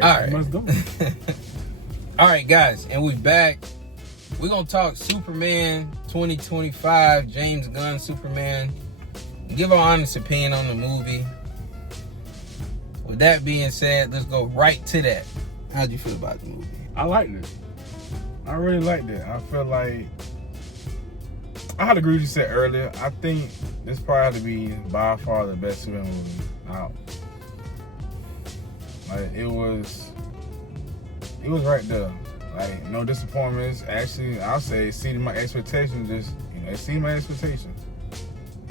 Everything must go. All right, guys, and we're back. We're going to talk Superman 2025, James Gunn Superman. Give our honest opinion on the movie. With that being said, let's go right to that. How'd you feel about the movie? I liked it. I really liked it. I feel like I had to agree with you said earlier. I think this probably had to be by far the best Superman movie out. Like it was right there. Like no disappointments. Actually, I'll say exceeded my expectations. Just exceeded my expectations.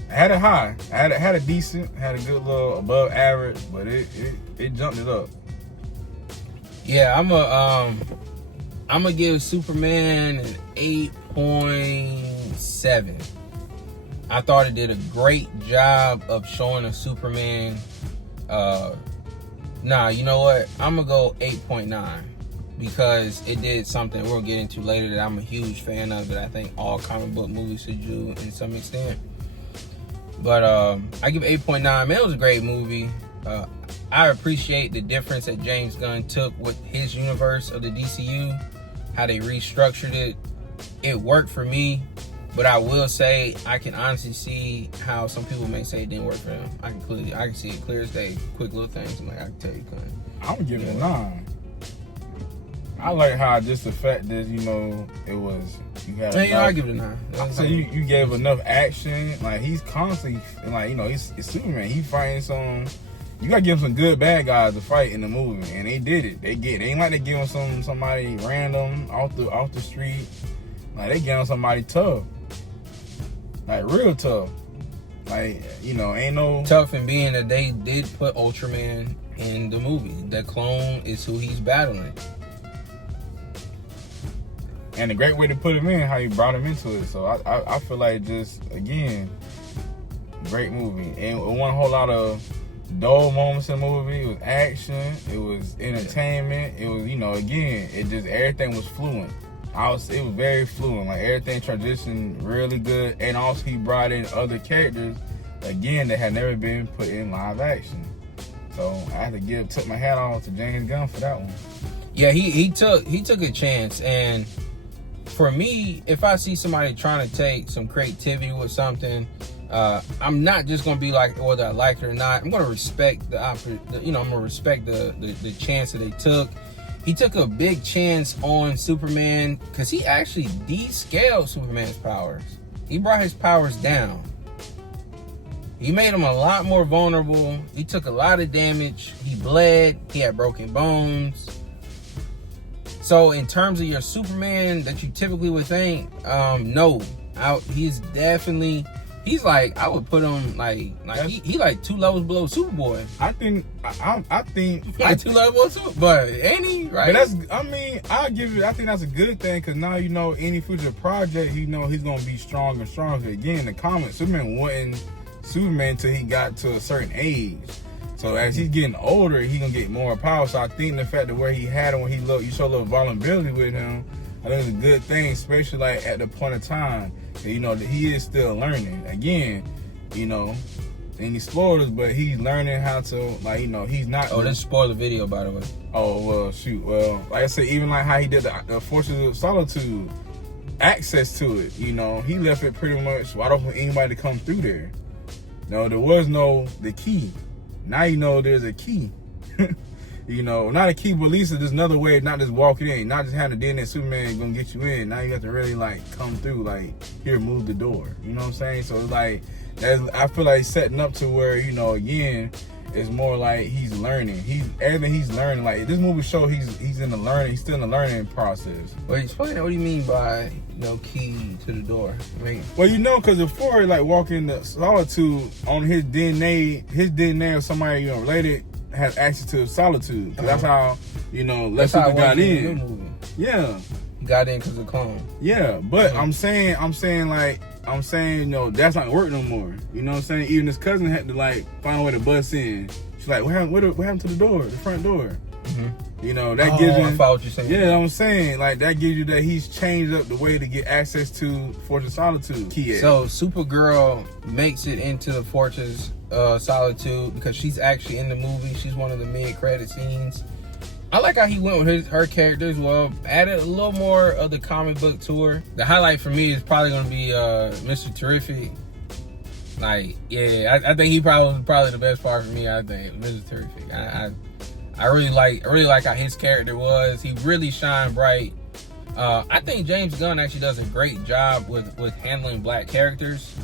I had it high. I had a decent, had a good little above average, but it jumped it up. Yeah, I'm gonna give Superman an 8.7. I thought it did a great job of showing a Superman. You know what? I'm gonna go 8.9 because it did something we'll get into later that I'm a huge fan of that I think all comic book movies should do in some extent. But I give 8.9. Man, it was a great movie. I appreciate the difference that James Gunn took with his universe of the DCU, how they restructured it. It worked for me, but I will say I can honestly see how some people may say it didn't work for them. I can see it clear as day. Quick little things, I can tell you couldn't. I'm gonna give it a 9. I like how just the fact that it was you had. I give it a 9. So you gave enough action. Like he's constantly he's Superman. He fighting some. You gotta give him some good bad guys to fight in the movie, and they did it. They ain't like they give him somebody random off the street. Like they give him somebody tough, like real tough. Like ain't no tough in being that they did put Ultraman in the movie. That clone is who he's battling. And a great way to put him in, how you brought him into it. So I feel like just, again, great movie. And it wasn't a whole lot of dull moments in the movie. It was action. It was entertainment. It was, again, it just, everything was fluent. It was very fluent. Like, everything transitioned really good. And also, he brought in other characters, again, that had never been put in live action. So, I had to tip my hat off to James Gunn for that one. Yeah, he took a chance. And for me, if I see somebody trying to take some creativity with something, I'm not just gonna be like whether I like it or not. I'm gonna respect the chance that they took. He took a big chance on Superman because he actually descaled Superman's powers. He brought his powers down. He made him a lot more vulnerable. He took a lot of damage. He bled. He had broken bones. So in terms of your Superman that you typically would think, no. He's like, I would put him like he like 2 levels below Superboy. I think like 2 levels below Superboy, ain't he? Right? But I think that's a good thing because now any future project, he's gonna be stronger and stronger. Again, in the comics, Superman wasn't Superman until he got to a certain age. So as he's getting older, he's gonna get more power. So I think the fact that where he had him, when you show a little vulnerability with him, I think it's a good thing, especially like at the point of time that, that he is still learning. Again, and he spoiled us, but he's learning how to he's not. Oh, this spoiler video, by the way. Oh well, shoot. Well, like I said, even like how he did the Forces of Solitude, access to it. He left it pretty much wide open for anybody to come through there. No, there was the key. Now there's a key. Not a key, but at least there's another way, not just walking in, not just having the DNA Superman gonna get you in. Now you have to really come through, here, move the door. You know what I'm saying? So it's I feel like setting up to where, again, it's more like he's learning. Everything he's learning. Like this movie show, he's in the learning. He's still in the learning process. Wait, explain that. What do you mean by no key to the door? Well, because before walking the Solitude on his DNA of somebody related has access to Solitude. That's how Lex Luthor got in. Yeah, he got in because of the clone. Yeah, but I'm saying that's not work no more. You know what I'm saying? Even his cousin had to find a way to bust in. She's like, what happened to the door, the front door? Mm-hmm. That gives him. I follow what you're saying. Yeah, I'm saying that gives you that he's changed up the way to get access to Fortress Solitude. So Supergirl makes it into the Fortress Solitude because she's actually in the movie. She's one of the mid-credit scenes. I like how he went with her character as well. Added a little more of the comic book to her. The highlight for me is probably going to be Mr. Terrific. Like, yeah, I think he probably the best part for me. I think Mr. Terrific. I really like how his character was. He really shined bright. I think James Gunn actually does a great job with handling black characters.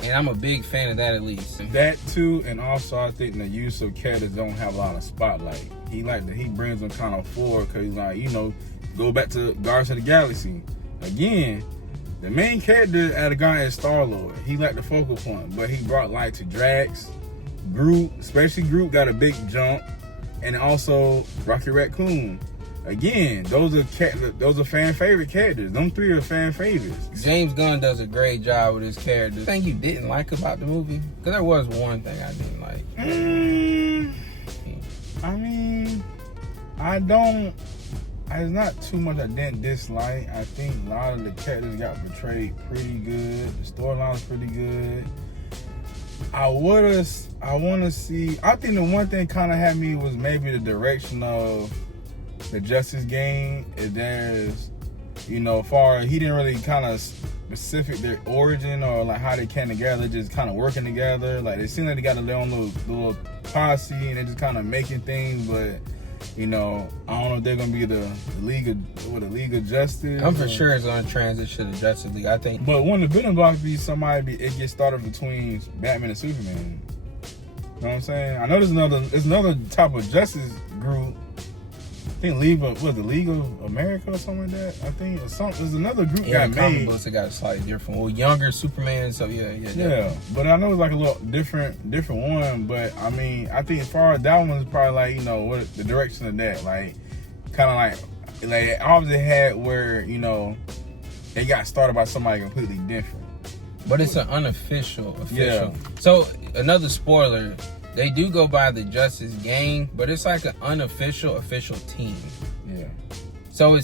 And I'm a big fan of that, at least. That too, and also I think the use of characters don't have a lot of spotlight. He brings them kind of forward because he's like, go back to Guardians of the Galaxy. Again, the main character at the guy is Star-Lord. He like the focal point, but he brought light to Drax, Groot, especially Groot got a big jump, and also Rocky Raccoon. Again, those are fan favorite characters. Them three are fan favorites. James Gunn does a great job with his characters. Thing you didn't like about the movie? Because there was one thing I didn't like. I mean, it's not too much I didn't dislike. I think a lot of the characters got portrayed pretty good. The storyline was pretty good. I think the one thing kind of had me was maybe the direction of the Justice game. If there's, far he didn't really kind of specific their origin or like how they came together, just kind of working together. Like it seemed like they got their own little posse and they're just kind of making things, but I don't know if they're gonna be the League of Justice. I'm for sure it's gonna transition to Justice League. I think. But one of the building blocks be it gets started between Batman and Superman. You know what I'm saying? I know there's another type of Justice group. I think League of America or something like that. I think there's another group got made. Comic books that got slightly different. Well, younger Superman, so yeah. But I know it's like a little different one. But I mean, I think as far as that one is probably like what the direction of that, like kind of like it obviously had where it got started by somebody completely different. But it's an unofficial. Yeah. So another spoiler. They do go by the Justice Gang, but it's like an official team. Yeah. So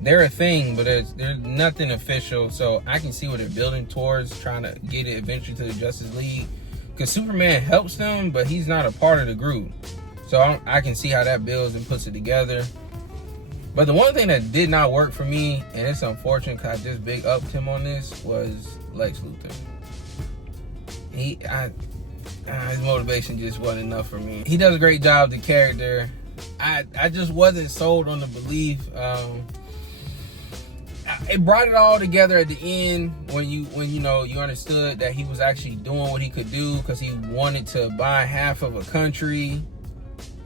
they're a thing, but there's nothing official. So I can see what they're building towards, trying to get it eventually to the Justice League. Because Superman helps them, but he's not a part of the group. So I can see how that builds and puts it together. But the one thing that did not work for me, and it's unfortunate because I just big upped him on this, was Lex Luthor. His motivation just wasn't enough for me. He does a great job, the character. I just wasn't sold on the belief. It brought it all together at the end when you understood that he was actually doing what he could do because he wanted to buy half of a country,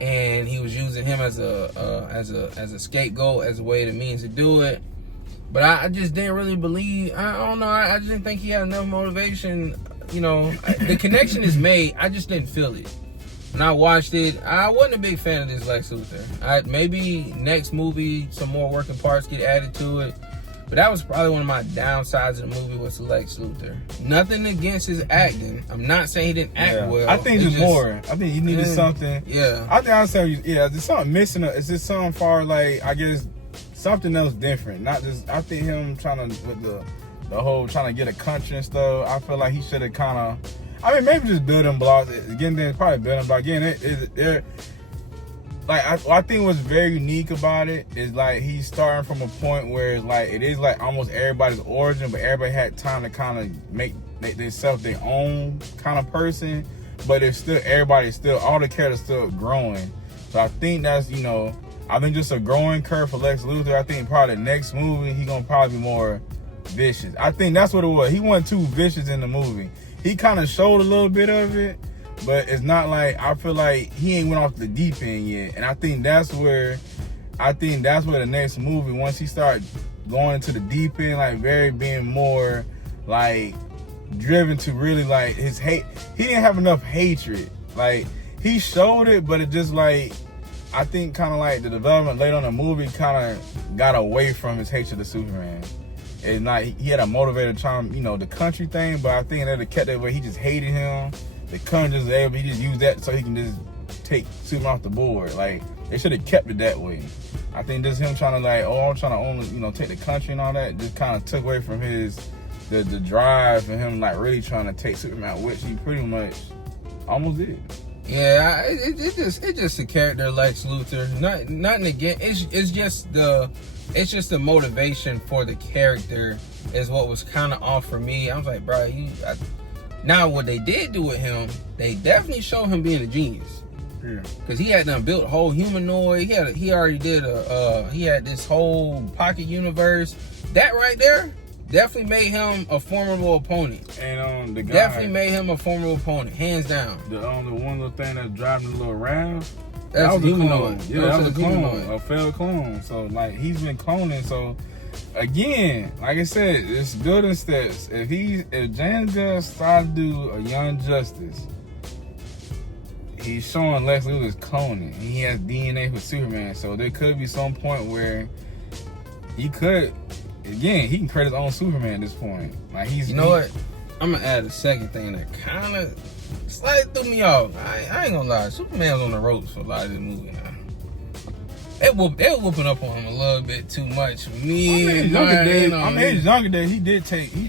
and he was using him as a scapegoat, as a way to means to do it. But I just didn't really believe. I don't know. I just didn't think he had enough motivation. The connection is made. I just didn't feel it. When I watched it, I wasn't a big fan of this Lex Luthor. Maybe next movie, some more working parts get added to it. But that was probably one of my downsides of the movie was Lex Luthor. Nothing against his acting. I'm not saying he didn't act well. I think there's more. I think he needed something. Yeah. I think there's something missing. Is this something far like, I guess, something else different? Not just, I think him trying to, with the whole trying to get a country and stuff, I feel like he should have kind of, maybe just building blocks. Again, there's probably building blocks. Again, I think what's very unique about it is like he's starting from a point where it's like it is like almost everybody's origin, but everybody had time to kind of make themselves their own kind of person. But it's still all the characters still growing. So I think that's I think just a growing curve for Lex Luthor. I think probably the next movie he gonna probably be more vicious. I think that's what it was. He wasn't too vicious in the movie. He kind of showed a little bit of it, but it's not like, I feel like he ain't went off the deep end yet. And I think that's where the next movie, once he start going into the deep end, like very being more like driven to really like his hate. He didn't have enough hatred. Like he showed it, but it just like, I think kind of like the development later on in the movie kind of got away from his hatred of Superman. It's not, he had a motivator charm, the country thing, but I think they kept that way. He just hated him. The country he just used that so he can just take Superman off the board. Like, they should have kept it that way. I think just him trying to like, I'm trying to own, take the country and all that, just kind of took away from the drive and him like really trying to take Superman, which he pretty much almost did. Yeah, it's just a character Lex Luthor. Nothing again. It's just the motivation for the character is what was kind of off for me. I was like, bro, now what they did do with him, they definitely showed him being a genius. Yeah. Cause he had done built a whole humanoid. He already did he had this whole pocket universe. That right there definitely made him a formidable opponent. And the guy definitely made him a formidable opponent, hands down. The one little thing that's driving the little round. That's that was a humanoid. clone. Yeah, that was a clone, a failed clone. So like he's been cloning. So again, like I said, it's building steps. If James Gunn started to do a Young Justice, he's showing Lex Luthor's cloning. He has DNA for Superman. So there could be some point where he could. Again, he can create his own Superman at this point. Like you know what? I'm gonna add a second thing that kind of slightly threw me off. I ain't gonna lie. Superman was on the ropes for a lot of this movie now. They were whooping up on him a little bit too much. His younger days, he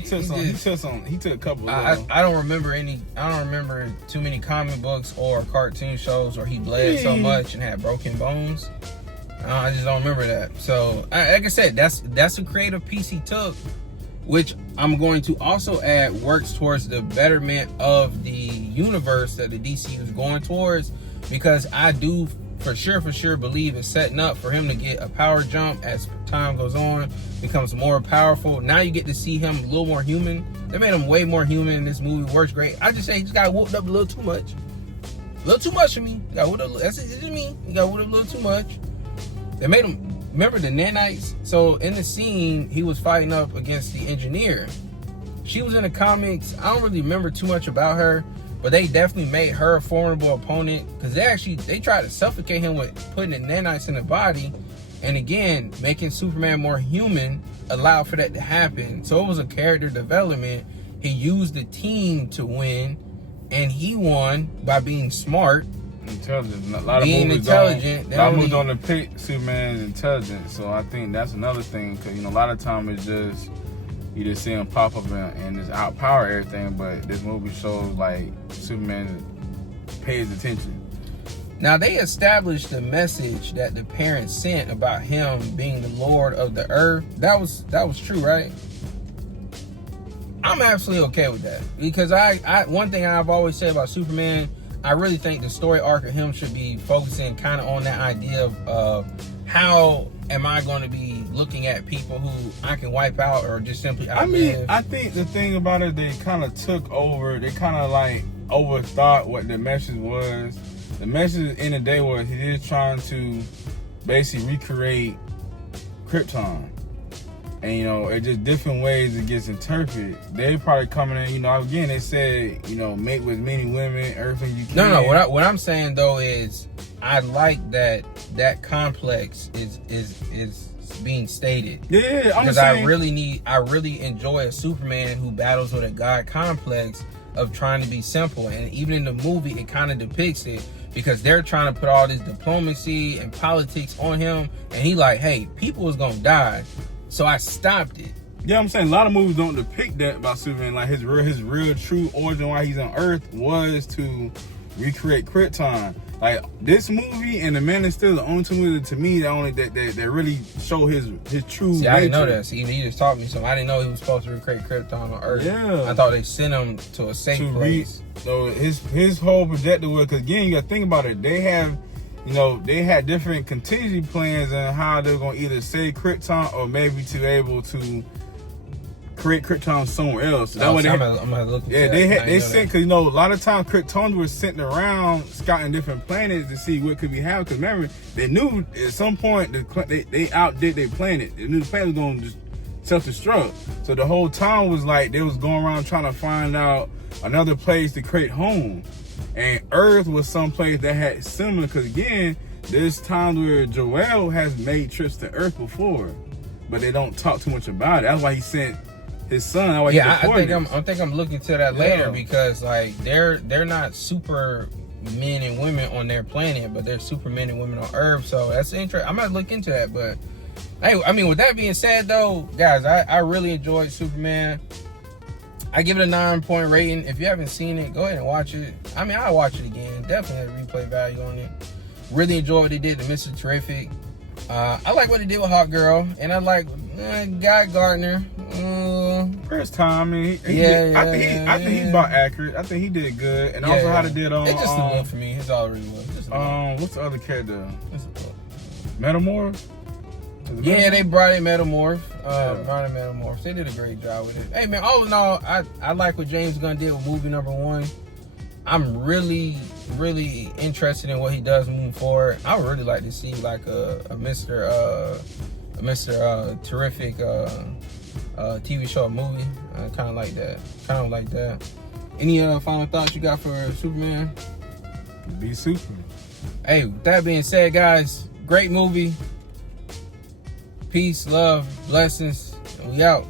took a couple. I don't remember too many comic books or cartoon shows where he bled so much and had broken bones. I just don't remember that. So, like I said, that's a creative piece he took, which I'm going to also add works towards the betterment of the universe that the DCU is going towards, because I do for sure believe it's setting up for him to get a power jump as time goes on, becomes more powerful. Now you get to see him a little more human. They made him way more human in this movie. Works great. I just say he just got whooped up a little too much. A little too much for me. Got whooped up. That's just me. He got whooped up a little too much. They made him, remember the nanites? So in the scene, he was fighting up against the engineer. She was in the comics. I don't really remember too much about her, but they definitely made her a formidable opponent, because they tried to suffocate him with putting the nanites in the body. And again, making Superman more human allowed for that to happen. So it was a character development. He used the team to win, and he won by being smart. Intelligent. A lot of movies don't depict Superman's intelligence, so I think that's another thing. Because a lot of time it's just you just see him pop up and just outpower everything. But this movie shows like Superman pays attention. Now they established the message that the parents sent about him being the Lord of the Earth. That was true, right? I'm absolutely okay with that, because I one thing I've always said about Superman, I really think the story arc of him should be focusing kind of on that idea of how am I going to be looking at people who I can wipe out or just simply outlive. I think the thing about it, they kind of took over. They kind of like overthought what the message was. The message in the day was he is trying to basically recreate Krypton. And, it's just different ways it gets interpreted. They probably coming in, again, they said, mate with many women, everything you can. No, what I'm saying, though, is I like that complex is being stated. Yeah, because I really enjoy a Superman who battles with a God complex of trying to be simple. And even in the movie, it kind of depicts it, because they're trying to put all this diplomacy and politics on him. And he like, hey, people is going to die. So I stopped it. Yeah, I'm saying a lot of movies don't depict that about Superman. Like his real true origin why he's on Earth was to recreate Krypton. Like this movie and The Man is Still the only two movies to me that really show his true nature. I didn't know that. See, he just taught me something. I didn't know he was supposed to recreate Krypton on Earth. Yeah. I thought they sent him to a safe place. So his whole projective was, because again, you got to think about it. They have. They had different contingency plans on how they're going to either save Krypton or maybe to be able to create Krypton somewhere else. So I'm gonna look. Yeah, they sent, because a lot of times Kryptons were sent around scouting different planets to see what could be happening. Because remember, they knew at some point they outdid their planet. They knew the planet was going to just self-destruct. So the whole time was like they was going around trying to find out another place to create home. And Earth was someplace that had similar, because again, there's times where Joel has made trips to Earth before, but they don't talk too much about it. That's why he sent his son. I think I'm looking to that later, because like they're not super men and women on their planet, but they're super men and women on Earth. So that's interesting. I'm gonna look into that. But hey, I mean, with that being said, though, guys, I really enjoyed Superman. I give it a 9-point rating. If you haven't seen it, go ahead and watch it. I mean, I'll watch it again. Definitely had replay value on it. Really enjoyed what they did to Mr. Terrific. I like what they did with Hot Girl, and I like Guy Gardner. First time, I mean, I think he's about accurate. I think he did good, and also how they did on. It's just a look for me. It's all it really was. What's the other character? Metamorph. Yeah, they brought in Metamorph. Brought in Metamorph. They did a great job with it. Hey man, all in all, I like what James Gunn did with movie number 1. I'm really, really interested in what he does moving forward. I would really like to see like a Mr. Terrific TV show or movie. Kind of like that. Any final thoughts you got for Superman? Be super. Hey, with that being said, guys, great movie. Peace, love, blessings, and we out.